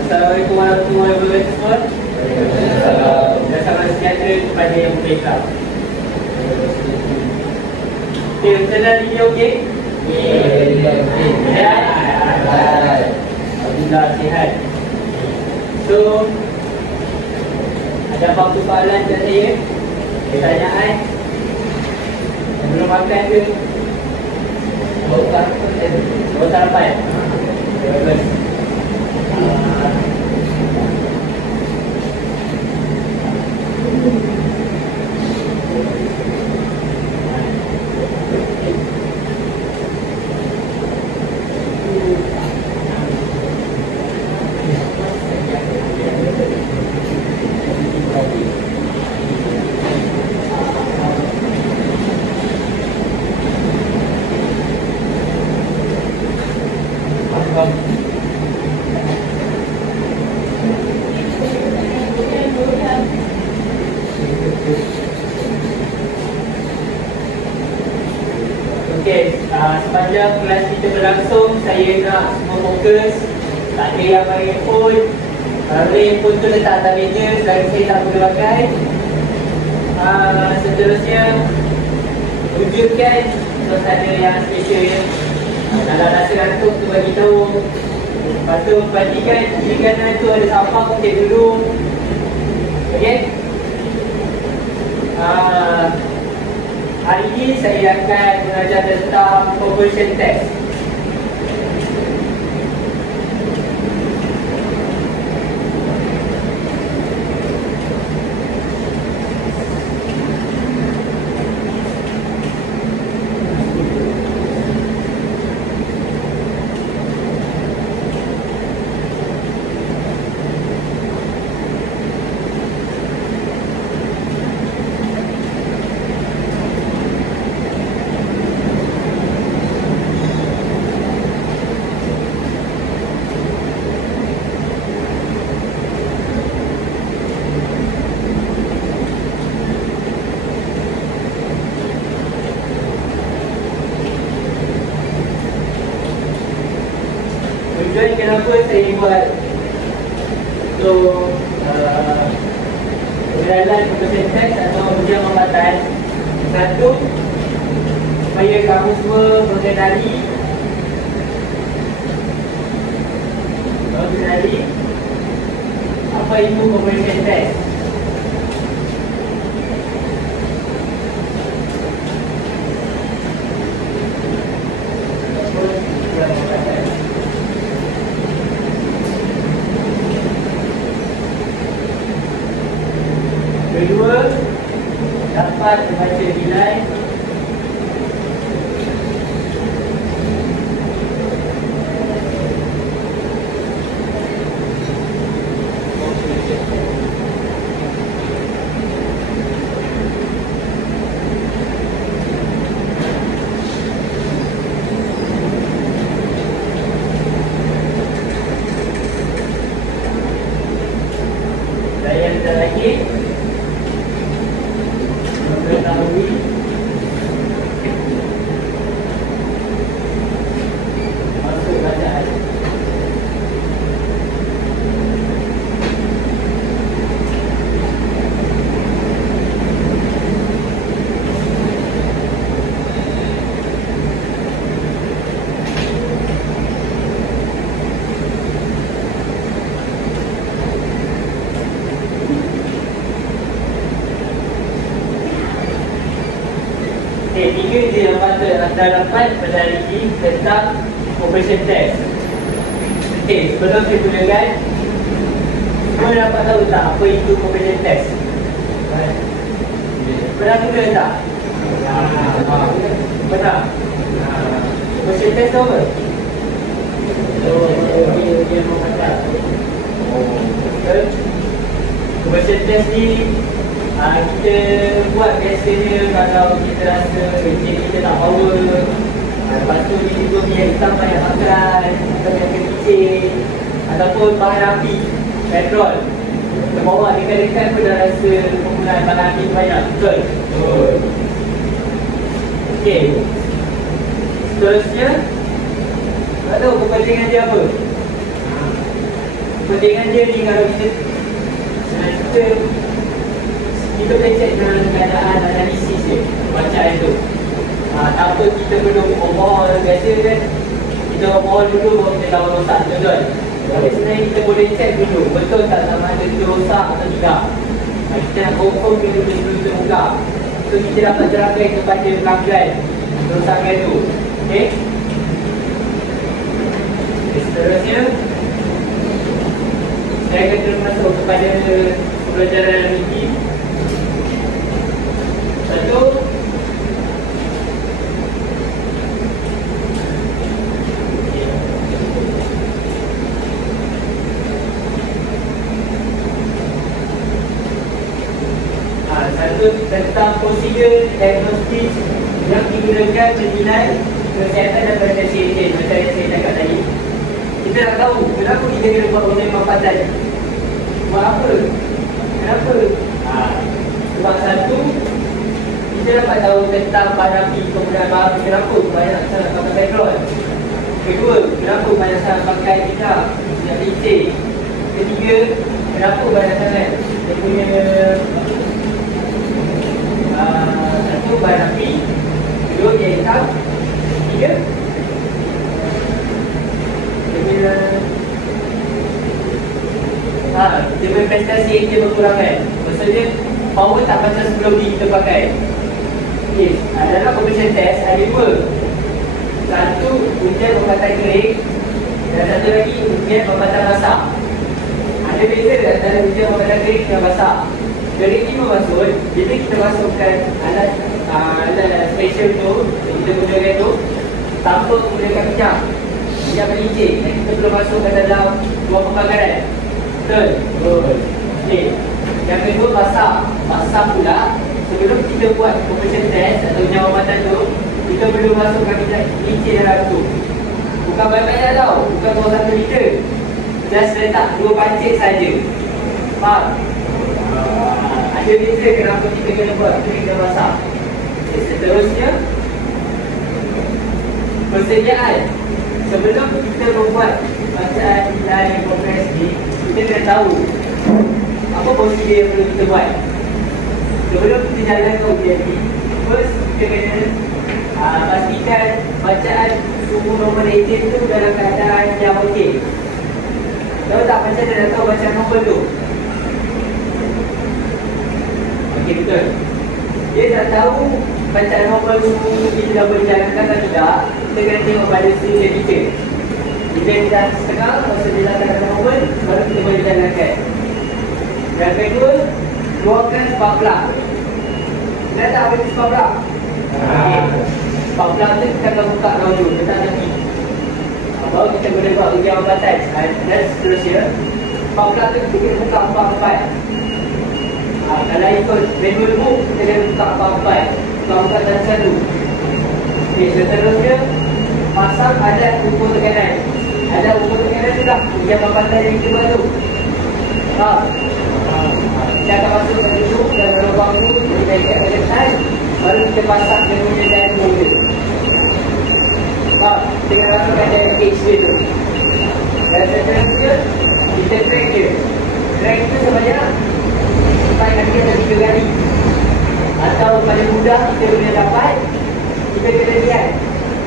Assalamualaikum warahmatullahi wabarakatuh. Dan salam sejahtera kepada yang berikut. Okay, macam mana hari ni okey? Sihat? Alhamdulillah sihat. So, ada apa-apa soalan kat saya? Pertanyaan? Belum makan ke? Baru sarapan? Bagus. Sepanjang kelas kita berlangsung, saya nak semua fokus. Tak ada yang main handphone. Kalau handphone tu letak atas meja, selain saya tak boleh pakai. Seterusnya, wujudkan suasana yang special ya. Kalau rasa ngantuk tu bagi tahu. Lepas tu pastikan di kanan tu ada sampah, kutip dulu. Okay. Hari ini saya akan mengajar tentang conversion test. Tujuan kenapa saya buat untuk pengenalan conversion test atau ujian pembatan. Satu, supaya kamu semua mengenali apa itu conversion test. Kedua, dapat membaca nilai. Dan yang terakhir, mengetahui maksud bacaan. Tiga je yang patut anda dapat pada hari ini tentang conversion test. Okey, sebelum saya mulakan, semua dapat tahu tak apa itu conversion test? Pernah guna tak? Pernah? Conversion test tu apa? Dia mengatakan conversion test ni kita buat biasanya kalau kita rasa enjin kita tak power. Lepas tu dia tiba minyak hitam banyak makan, atau minyak kecil, ataupun bahan api, petrol terbawa dekat-dekat pun dah rasa penggunaan bahan api banyak. Betul? Okey, seterusnya tak tahu kepentingan dia apa. Perbandingan dia ni kalau kita boleh cek dalam keadaan analisis dia, bacaan tu. Tanpa kita perlu overhaul, biasa kan kita overhaul dulu baru kita tahu rosak, betul? Tapi sebenarnya kita boleh cek dulu, betul tak sama ada itu rosak atau tidak. Kita nak confirm dulu sebelum kita buka. So kita dapat jelaskan kepada pelanggan kerosakan tu. Okay? Seterusnya saya akan terus masuk kepada pembelajaran ini. Satu, tentang prosedur diagnostik yang digunakan menilai kesihatan dan kesihatan macam yang saya cakap tadi. Kita nak tahu kenapa kita kena buat ujian mamatan. Buat apa? Kenapa? Sebab satu, kita dapat tahu tentang parameter penggunaan bahan. Kenapa banyak sangat pakai petrol? Kedua, kenapa banyak sangat pakai minyak licin? Ketiga, kenapa banyak sangat dia punya satu bahan api, kedua dia hitam, tiga dia punya prestasi yang dia berkurang kan. Maksudnya power tak macam sebelum ni kita pakai. Okay. Dalam compression test ada dua. Satu ujian pembuatan kering dan satu lagi ujian pembuatan basah. Ada beza antara ujian pembuatan kering dan basah. Kering ni bermaksud bila kita masukkan alat special tu yang kita gunakan tu tanpa menggunakan minyak melincin dan kita perlu masukkan dalam ruang pembakaran. Betul? Betul. Okay. Yang kedua basah. Basah pula sebelum kita buat compression test atau ujian pembuatan tu kita perlu masukkan minyak melincin dalam tu. Bukan banyak-banyak tau. Bukan bawah 1 liter. Just letak 2 pancit saja. Faham? Ada beza kenapa kita kena buat kering dan basah. Seterusnya persediaan. Sebelum kita membuat bacaan nilai progres ni, kita kena tahu apa prosedur yang perlu kita buat. Sebelum kita jalankan ujian ni, first kita kena pastikan bacaan suhu normal engine tu dalam keadaan yang okey. Tahu tak macam mana nak tahu bacaan normal tu? Okey, betul. Dia tak tahu bacaan normal tu kita dah boleh jalankan atau tidak. Kita kena tengok pada stage indicator. Bila dia dah setengah, masa dia dah keadaan normal, baru kita boleh jalankan. Yang kedua, keluarkan spark plug. Kita tak apa itu spark plug? Okay. Spark plug tu kita akan buka dahulu, letak nanti. Baru kita boleh buat ujian pembatan. Dan seterusnya, spark plug tu kita kena buka 4-4. Kalau ikut manual book, kita kena buka 4-4. Buka dan satu. Okay, seterusnya pasang adat ukur tekanan. Adat ukur tekanan tu lah ujian pembatan yang kita buat tu. Kita akan masukkan dulu dalam lubang tu, jadi baikkan kedepan, baru kita pasang dia punya dynamo dia. Dengan masukkan dynamo dia tu. Dan seterusnya kita track dia. Track tu sebanyak sampai nanti ada 3 kali. Atau paling mudah kita boleh dapat, kita kena lihat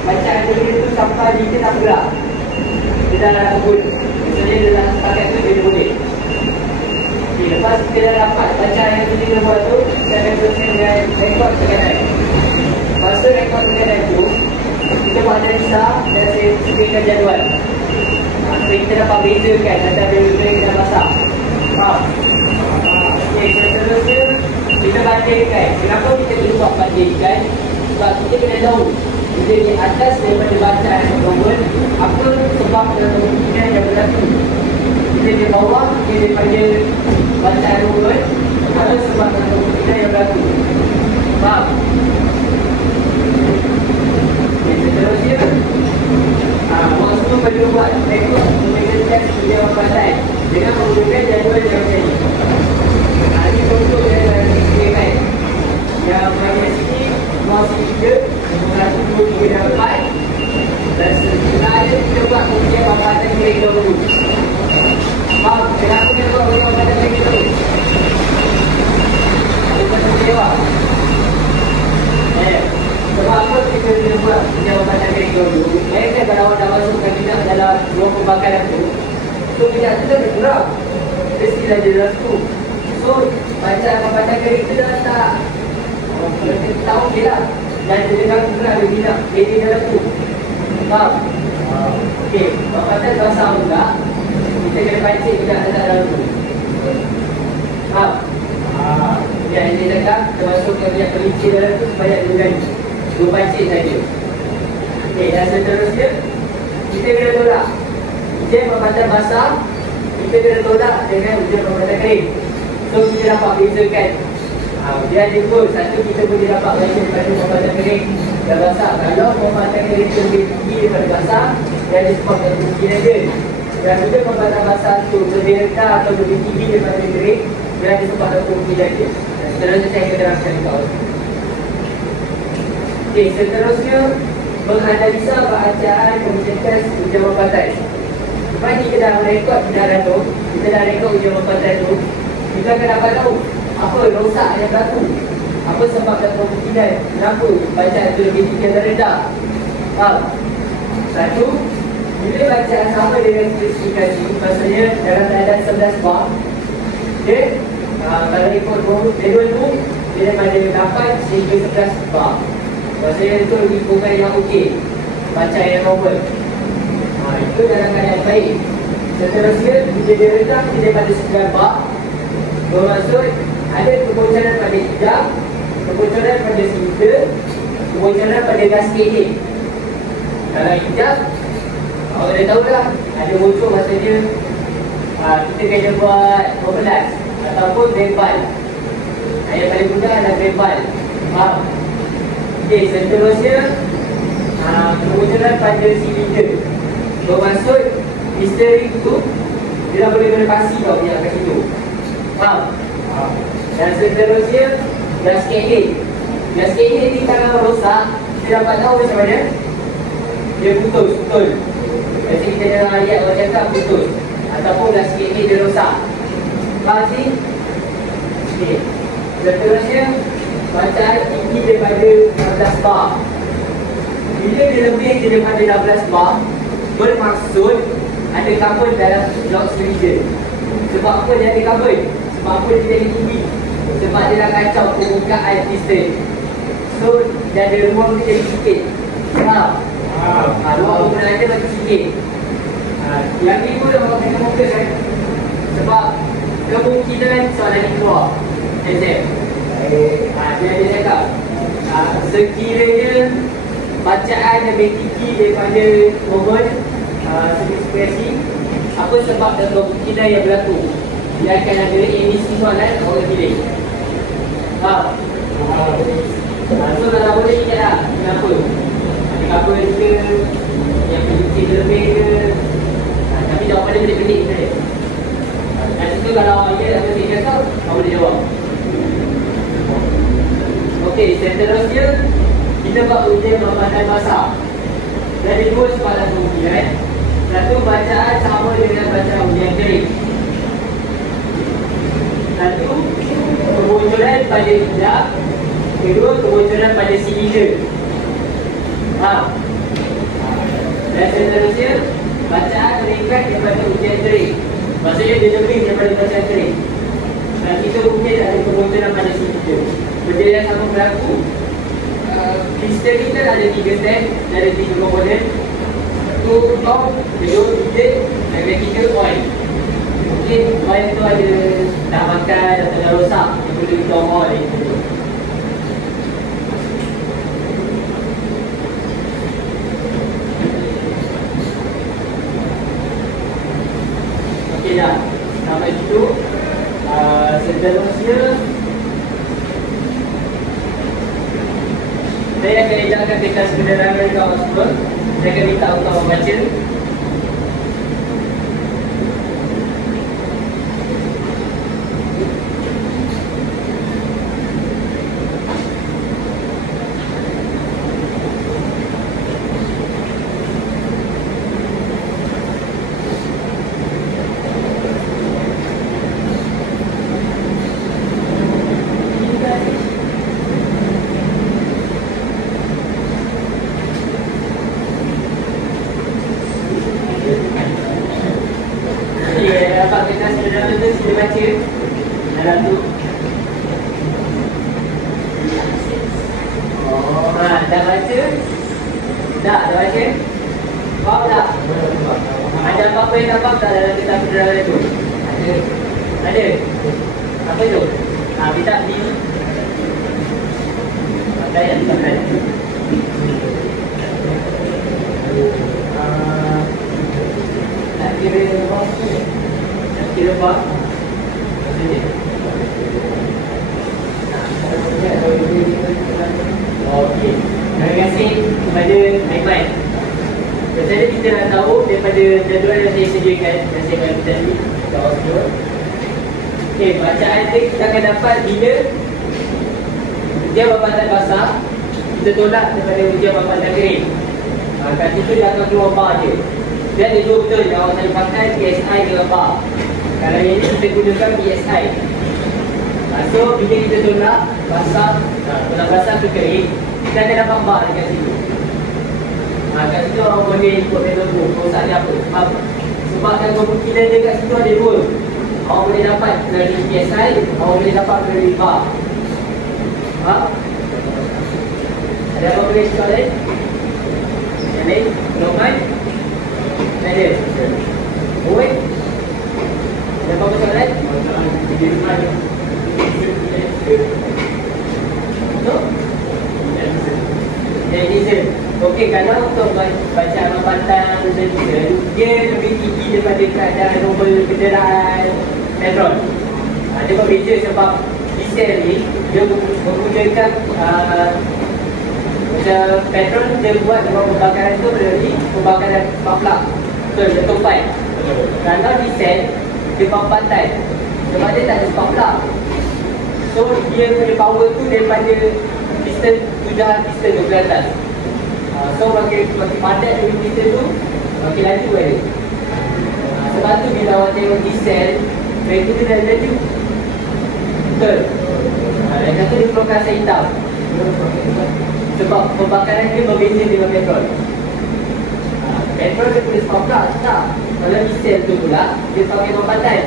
bacaan dia tu sampai dia tak gerak. Dia dah sebut, misalnya dia dah pakai tu dia boleh. Okay, lepas kita dah dapat bacaan yang kita buat tu, kita akan teruskan dengan rekod tekanan. Masa rekod tekanan tu, kita buat analisa dan saya sediakan jadual. Supaya kita dapat bezakan antara kering dan basah. Faham? Okay, seterusnya kita bandingkan. Kenapa kita perlu buat bandingkan? Sebab kita kena tahu bila di atas daripada bacaan normal, apa sebab dan kemungkinan yang berlaku. Bila di bawah dia daripada bacaan normal, apa sebab dan kemungkinan yang berlaku. Faham? Okay, seterusnya maksud perlu buat rekod menggunakan ujian pembatan dengan menggunakan jadual yang macam ni. Ini contoh yang disediakan. Yang bahagian sini masih 3, 1, 2, 3 dan 4. Dan setelah itu kita buat ujian pembatan kering dahulu. Faham tu dah berkurang. Dia still ada dalam tu. So, bacaan kering tu dah tak. Kalau kita tahu okey lah. Dan dia dengar pun ada bilang dia dalam tu. Faham? Okey, pepatah basah pula. Kita kena pancing tidak ada dalam tu. Faham? Yang dia cakap, termasuk yang pelicin dalam tu supaya dia berani. Dua pancing saja. Okey, dan seterusnya kita kena tolak ujian pepatah basah, kita kena tolak dengan ujian pepatah kering. So kita dapat bezakan dia ada dua. Satu, kita boleh dapat baca daripada pepatah kering dan basah. Kalau pepatah kering tu lebih tinggi daripada basah, dia ada sebab yang tinggi saja. Dan bila pepatah basah tu lebih rendah atau lebih tinggi daripada kering, dia ada sebab yang tinggi saja. Dan seterusnya saya akan terangkan kau. Okey, seterusnya menganalisa bacaan kemudian test ujian pepatah. Lepas kita dah rekod kita dah rekod ujian pepatah tu, kita akan dapat tahu apa rosak yang berlaku, apa sebab dan kemungkinan kenapa bacaan tu lebih tinggi dan rendah. Faham? Satu, bila bacaan sama dengan spesifikasi, maksudnya dalam keadaan 11 bar, okay? Kalau ikut level tu dia daripada 8 sehingga 11 bar. Maksudnya itu lingkungan yang okey, bacaan yang normal. Itu dalam keadaan baik. Seterusnya, bila dia rendah daripada 9 bar, bermaksud ada kebocoran pada hijab, kebocoran pada filter, kebocoran pada gas KA. Kalau hijab, awak dah tahu dah, ada bocor maksudnya kita kena buat 12 ataupun verbal. Yang paling mudah adalah verbal. Faham? Okey, seterusnya kebocoran pada silinder. Bermaksud misteri tu dia dah boleh melepasi tau yang kat situ. Faham? Dan seterusnya gas KA. Gas KA ni kalau rosak, kita dapat tahu macam mana dia putus, betul. Jadi kita dengar ayat orang cakap putus ataupun gas KA dia rosak. Faham sih? Okey. Seterusnya bacaan tinggi daripada 16 bar. Bila dia lebih daripada 16 bar, bermaksud ada kabel dalam blok cylinder. Sebab apa dia ada kabel? Sebab apa dia jadi tinggi? Sebab dia dah kacau permukaan piston. So dia ada ruang dia jadi sikit. Faham? Ruang penggunaan dia bagi sikit. Yang ni pun orang kena fokus kan. Sebab kemungkinan soalan ni keluar exam. Dia ada cakap sekiranya bacaan lebih tinggi daripada normal spesifikasi, apa sebab dan kemungkinan yang berlaku, dia akan ada emisi soalan orang pilih. So kalau boleh ingat tak kenapa ada kabel ke, yang pelicin lebih ke, tapi jawapan dia pelik-pelik sebenarnya. Dan situ kalau dia ada pelik kau, kau boleh jawab. Okey, seterusnya kita buat ujian pepatah basah. Jadi dua sebab dan kemungkinan. Satu, bacaan sama dengan bacaan ujian kering. Satu, kebocoran pada hijab. Kedua, kebocoran pada silinder. Dan seterusnya, bacaan meningkat daripada ujian kering. Maksudnya dia lebih daripada bacaan kering. Dan kita mungkin ada kebocoran pada silinder. Benda yang sama berlaku. Piston ni kan ada 3 step, ada 3 komponen. Satu top, kedua piston, dan ketiga oil. Mungkin oil tu ada tak makan atau dah rosak, dia boleh ditong oil. Okey dah, sampai situ. Seterusnya saya akan edarkan kertas penerangan kawan semua. Saya akan minta untuk membaca. dalam tu sila baca. Dalam tu. Oh, dah baca? Dah baca? Faham tak? Ada apa-apa yang tak faham tak dalam kitab Saudara tu? Ada? Apa tu? Kitab ni. Pakai yang pakai. Nak kira apa? Nak kira apa? Macam ni. Okey. Terima kasih kepada Aiman. Jadi kita nak tahu daripada jadual yang saya sediakan, yang saya bagi tadi kat Oslo. Okey, bacaan dia kita akan dapat bila ujian babatan basah kita tolak daripada ujian babatan kering. Kat situ dia akan keluar bar je. Dan dia dua betul yang awak tadi pakai PSI ke bar. Kalau yang ini kita gunakan PSI. So bila kita tolak basah, tolak basah ke kering, kita akan dapat bar dekat situ. Kat situ orang boleh ikut metode perusahaan dia apa. Sebab kan kemungkinan dia kat situ ada dua. Awak boleh dapat dari PSI, awak boleh dapat dari bar. Ada apa boleh cakap lain? Yang lain? Norman? Tak ada? Oi? Ada apa-apa cakap lain? Betul? Netizen. Okey, kalau untuk bacaan babatan netizen, dia lebih tinggi daripada keadaan nombor kenderaan petrol. Dia berbeza sebab diesel ni dia menggunakan macam petrol dia buat dengan pembakaran tu dari pembakaran paplak. Betul, dia tumpai. Kalau diesel dia pampatan sebab dia tak ada spark plug. So dia punya power tu daripada piston sudah piston tu ke atas. So makin padat dari piston tu makin laju dia. Sebab tu bila awak tengok diesel kereta tu dah laju. Betul. Yang kata dia keluarkan asap hitam sebab pembakaran dia berbeza dengan petrol. Petrol dia boleh spark plug tak. Kalau diesel tu pula dia pakai pampatan.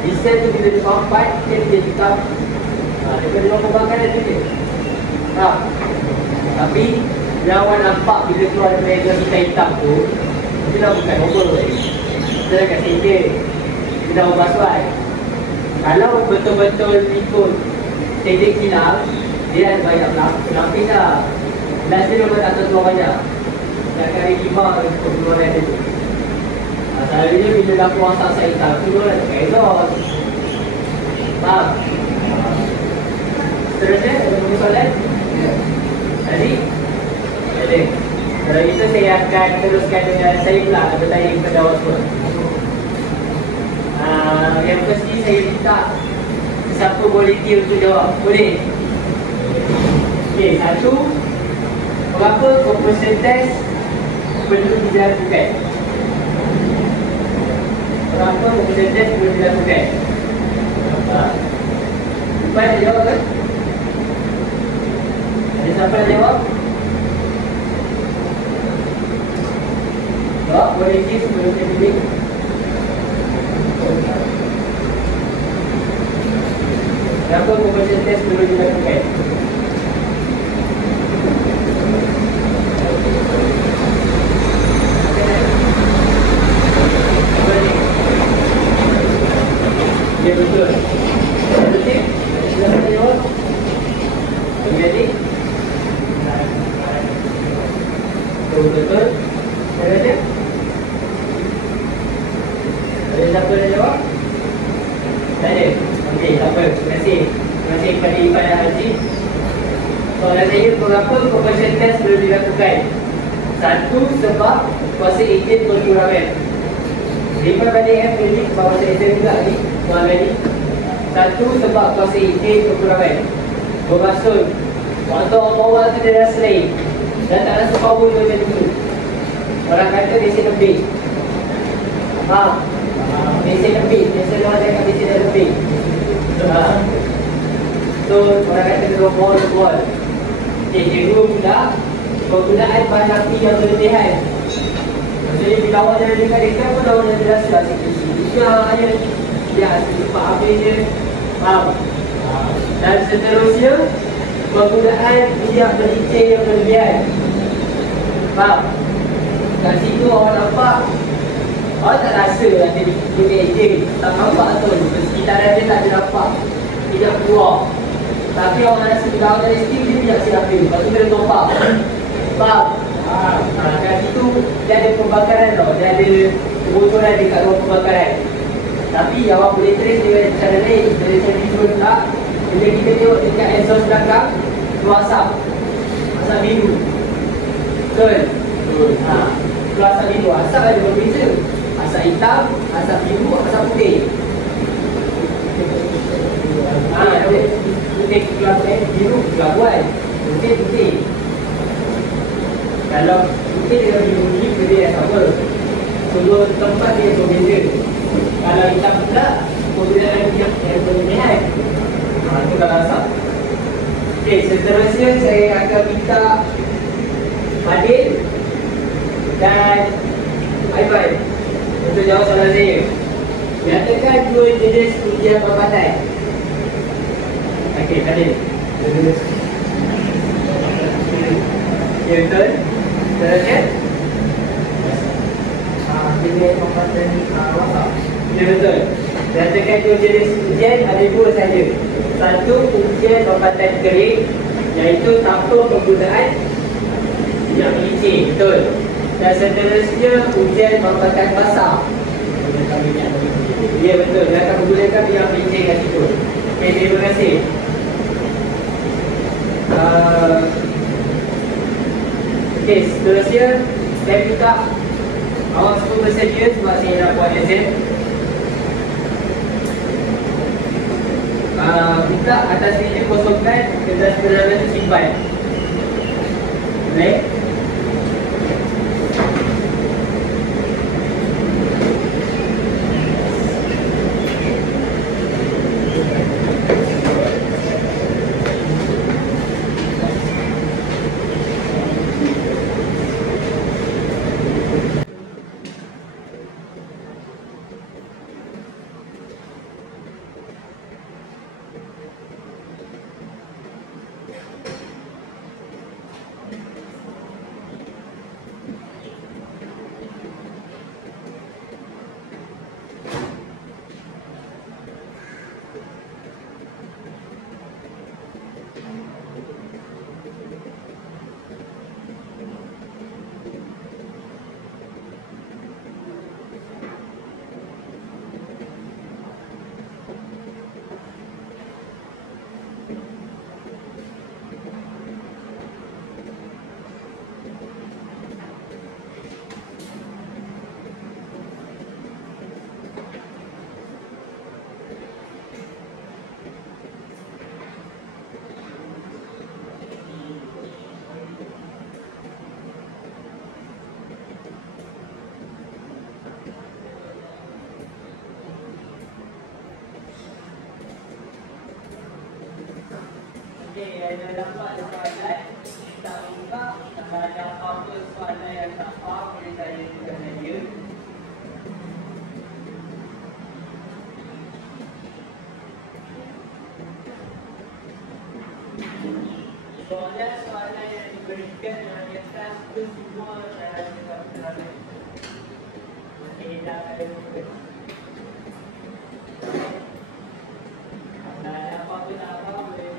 Diesel tu bila dia pampat dia jadi hitam. Daripada luar pembakaran tu je. Tapi bila awak nampak bila keluar daripada kereta hitam tu, itu dah bukan nombor lagi. Kita dah kat sini. Kita dah berbasuan. Kalau betul-betul ikut teknik kilang, dia ada banyak pelapis lah. Last dia memang tak keluar banyak. Tak kali 5 untuk keluar dari tu. Selalunya bila dah keluar asap hitam tu, dia tak kaya exhaust. Faham? Seterusnya, ada punya soalan? Tadi? Ada. Kalau itu saya akan teruskan dengan saya pula bertanya kepada awak semua. Yang pasti saya minta siapa volunteer untuk jawab. Boleh? Okey, satu. Berapa compression test perlu dilakukan? Berapa compression test perlu dilakukan? Siapa nak jawab kan? Ada siapa nak jawab? Jawab boleh je sebelum saya pilih. Berapa compression test perlu dilakukan? Ya betul. Betul? Silakan jawab. Jadi betul. Saya baca. Ada siapa nak jawab? Tak ada? Okey, tak apa. Terima kasih. Terima kasih kepada Ibadah Haji. Soalan saya, berapa compression test perlu dilakukan? Satu, sebab kuasa enjin berkekurangan. 5/F ini bahawa saya juga ni soalan ni. Satu, sebab kuasa enjin berkekurangan. Bermaksud waktu awal tu dia rasa lain dan tak rasa power tu macam tu. Orang kata mesin lebih. Mesin lebih. Mesin orang cakap mesin dah lebih. So orang kata dia wall. Okay, yang dua pula penggunaan bahan api yang berlebihan. Maksudnya bila awak jalan dekat pun awak dah rasa sikit. Jika hanya Ya, cepat habis je. Faham? Dan seterusnya, penggunaan minyak melincing yang berlebihan. Faham? Kat situ awak nampak, awak tak rasa ada minyak. Tak nampak tu, sekitaran dia tak ada nampak minyak keluar. Tapi awak rasa bila awak dari sini, dia minyak siapa. Lepas tu dia tompak. Faham? Kat situ, dia ada pembakaran tau. Dia ada kebocoran dekat ruang pembakaran. Tapi awak boleh trace dengan cara lain. Dari cara visual tak, bila kita tengok dekat exhaust belakang, keluar asap. Asap biru. Betul? Keluar asap biru. Asap ada berbeza. Asap hitam, asap biru, asap putih. Putih keluar biru kelabuan. Putih putih. Kalau putih dengan biru ni benda yang sama. Semua tempat dia berbeza. Kalau hitam pula, penggunaan minyak yang berlebihan. Itu kalau asap. Okey, seterusnya saya akan minta Fadil dan Aiman untuk jawab soalan saya. Nyatakan dua jenis ujian perabatan. Okey, Fadil. Ya, betul? Seterusnya? Jenis perabatan WhatsApp. Ya, betul. Nyatakan dua jenis ujian, ada dua saja. Satu, ujian perabatan kering, iaitu tanpa penggunaan minyak melincing. Betul. Dan seterusnya, ujian perabatan basah. Ya, betul. Dia akan menggunakan minyak melincing kat situ. Okey, terima kasih. Okey, seterusnya saya minta awak semua bersedia sebab saya nak buat exam. Buka atas meja, kosongkan, kertas penanda tu simpan. Boleh? Okey, ada dapat soalan, kita buka. Kalau ada apa-apa soalan yang tak faham, boleh tanya kepada dia. Soalan-soalan yang diberikan dalam di atas itu semua saya rasa tak benar. Okey, dah ada. Kalau ada apa-apa tak faham, boleh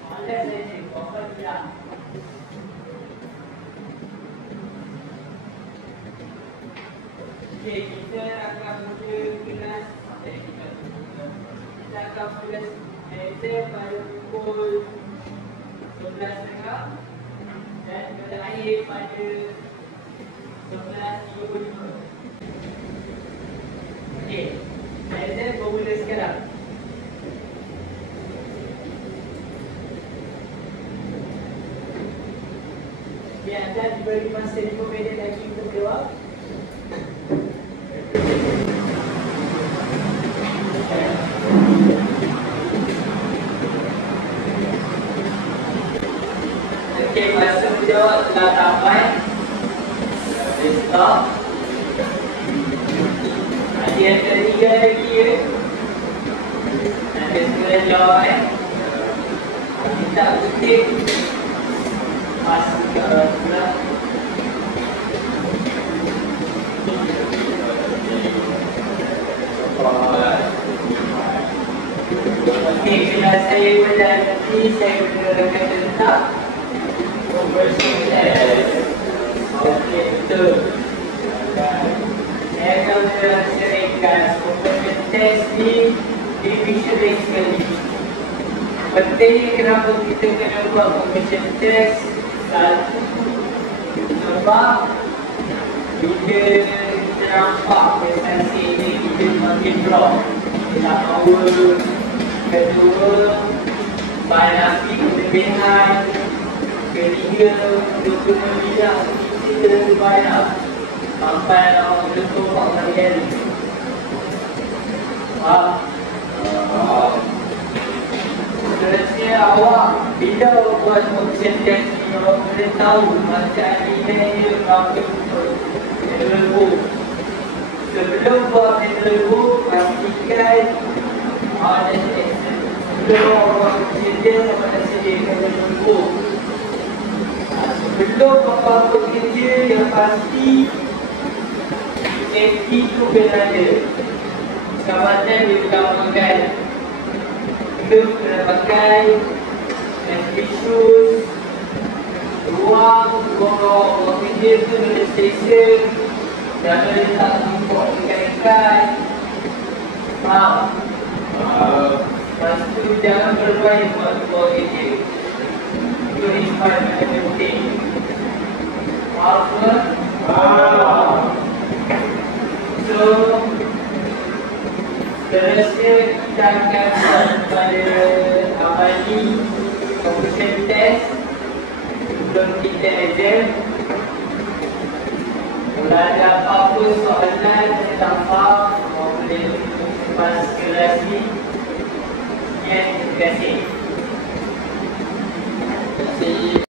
soalan saja, soalan tidak. Okey, kita akan mula kelas. Kita akan mula exam pada pukul 11.30 dan berakhir pada 11.35. Okey, exam bermula sekarang. Okey, anda diberi masa 5 minit lagi untuk jawab. Okey, masa menjawab telah sampai. Stop. Ada yang ketiga lagi jawab kita kutip pas pula. Okey, bila saya belajar nanti saya kena kata letak conversion test. Okey, betul. Saya akan menceritakan conversion test ni division sekali. Penting kenapa kita kena buat conversion test. Satu, sebab bila kita nampak prestasi ini kita makin drop, kita power. Kedua, bahan api kelebihan. Ketiga, dokumen minyak kita banyak sampai orang betul 4 kali. Seterusnya awak bila buat conversion test ni, awak boleh tahu macam nilainya berapa mineral book. Sebelum buat mineral book, pastikan ada sebelum awak bekerja, awak dah sediakan mineral book. Sebelum awak bekerja, yang pasti safety tu kena ada. Keselamatan diutamakan. Glove kena pakai, safety shoes, ruang awak kerja tu kena station, jangan letak tumpuk ikan-ikan. Faham? Lepas tu jangan bermain waktu awak kerja. Itu inspire macam penting. Faham semua? So, seterusnya kita akan buat pada amali conversion test sebelum kita exam. Kalau ada apa-apa soalan yang tak faham, boleh lepas kelas ni. Sekian, terima kasih.